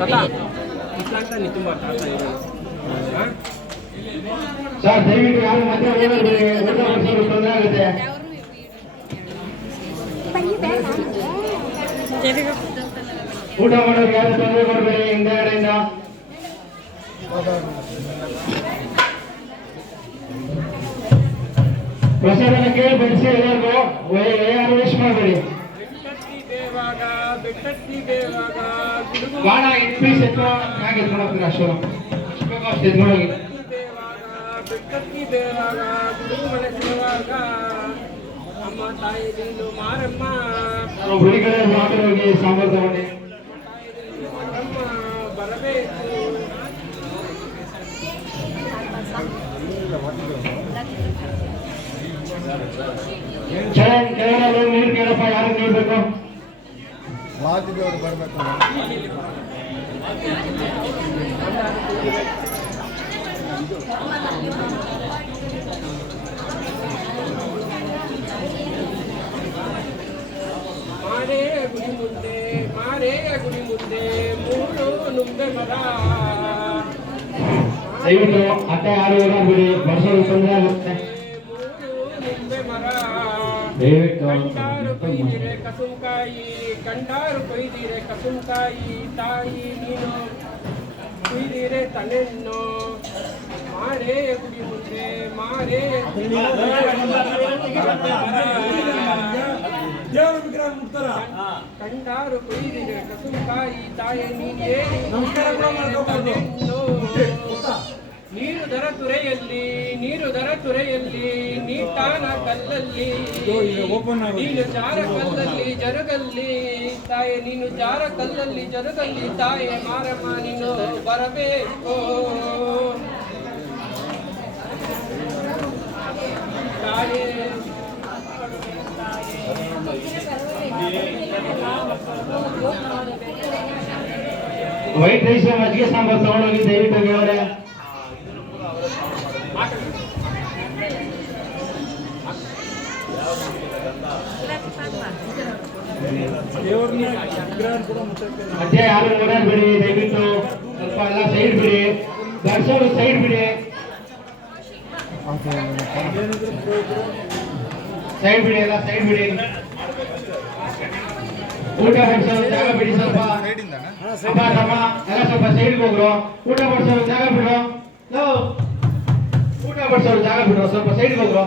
Sir ದಯವಿಟ್ಟು ಯಾರು ಮಧ್ಯ ತೊಂದರೆ ಆಗುತ್ತೆ. ಊಟ ಮಾಡೋರು ಯಾರು ತೊಂದರೆ ಕೊಡಬೇಡಿ ಹಿಂದೆಗಡೆಯಿಂದ. ಪ್ರಸಾದನ ಕೇಳಿ ಬೆಳೆಸಿ ಎಲ್ಲರಿಗೂ ಯಾರು ವೇಸ್ಟ್ ಮಾಡಬೇಡಿ. ಬಾಣ 8 ಪೀಸ್ ಎತ್ಕೊ ಮ್ಯಾಗೆ ಎತ್ಕೊಂಡು ಹೋಗ್ತೀರ ಅಷ್ಟು ಎತ್ಕೊಂಡು ಹೋಗಿ. ಹುಡುಗರೇ ಮಾತಾಡೋಗಿ ಸಾಂಬಾರು ತಗೊಂಡು ಬರಬೇಕು. ನೀರು ಕೇಳಪ್ಪ, ಯಾರು ನೀಡ್ಬೇಕು? ಮಾತಿದವರು ಬರಬೇಕು. ಮಾರೇ ಗುಡಿ ಮುಂದೆ ಮಾರೇ ಗುಡಿ ಮುಂದೆ ಮೂರು ನುಂಬೆ ಮರ. ದಯವಿಟ್ಟು ಅಟ್ಟ ಯಾರು ಹೋಗ್ಬಿಡಿ, ಬಡಿಸೋದು ತೊಂದರೆ ಆಗುತ್ತೆ. ಮೂರು ನುಂಬೆ ಮರ ದಯವಿಟ್ಟು ಕಂಡಾರು ಕೊಯ್ದಿರೆ ಕಸುಂಕಾಯಿ, ಕಂಡಾರು ಕೊಯ್ದಿರೆ ಕಸುಂಕಾಯಿ, ತಾಯಿ ನೀನು ಕುಯ್ದಿರೆ ತಲೆನ್ನು. ಮಾರೇ ಗುಡಿ ಮುಂದೆ ಮಾರೇ ಕಂಡಾರು ಕೊಯ್ದಿರೆ ಕಸುಂಕಾಯಿ, ತಾಯಿ ನೀನೇ ನೀರು ದರ ತುರೆಯಲ್ಲಿ ನೀರು ದರ ತುರೆಯಲ್ಲಿ ನೀಟಾನ ಕಲ್ಲಲ್ಲಿ ನೀನು ಜಾರ ಕಲ್ಲಲ್ಲಿ ಜರುಗಲ್ಲಿ ತಾಯಿ, ನೀನು ಜಾರ ಕಲ್ಲಲ್ಲಿ ಜರುಗಲ್ಲಿ ತಾಯಿ ಮಾರಮ್ಮ ನೀನು ಬರಬೇಕು. ತಾಯಿ ವೈಟ್ ರೈಸ್ ಮಜ್ಜಿಗೆ ಸಾಂಬಾರು ತಗೊಂಡೋಗಿ ದಯವಿಟ್ಟು ಹೇಳೋರೆ. ಮಧ್ಯ ಯಾರು ಓಡಾಡ್ಬೇಡಿ, ದಯವಿಟ್ಟು ಸ್ವಲ್ಪ ಎಲ್ಲ ಸೈಡ್ ಬಿಡಿ, ದರ್ಶೋರು ಸೈಡ್ ಬಿಡಿ, ಸೈಡ್ ಬಿಡಿ, ಎಲ್ಲ ಸೈಡ್ ಬಿಡಿ. ಊಟ ಬಡಿಸೋರು ಜಾಗ ಬಿಡಿ, ಸ್ವಲ್ಪ ಅಪ್ಪ ತಮ್ಮ ಎಲ್ಲ ಸ್ವಲ್ಪ ಸೈಡ್ಗೆ ಹೋಗ್ರು. ಊಟ ಬಡಿಸೋರು ಜಾಗ ಬಿಡು, ಊಟ ಬಡಿಸೋರು ಜಾಗ ಬಿಡು, ಸ್ವಲ್ಪ ಸೈಡ್ಗೆ ಹೋಗ್ರು.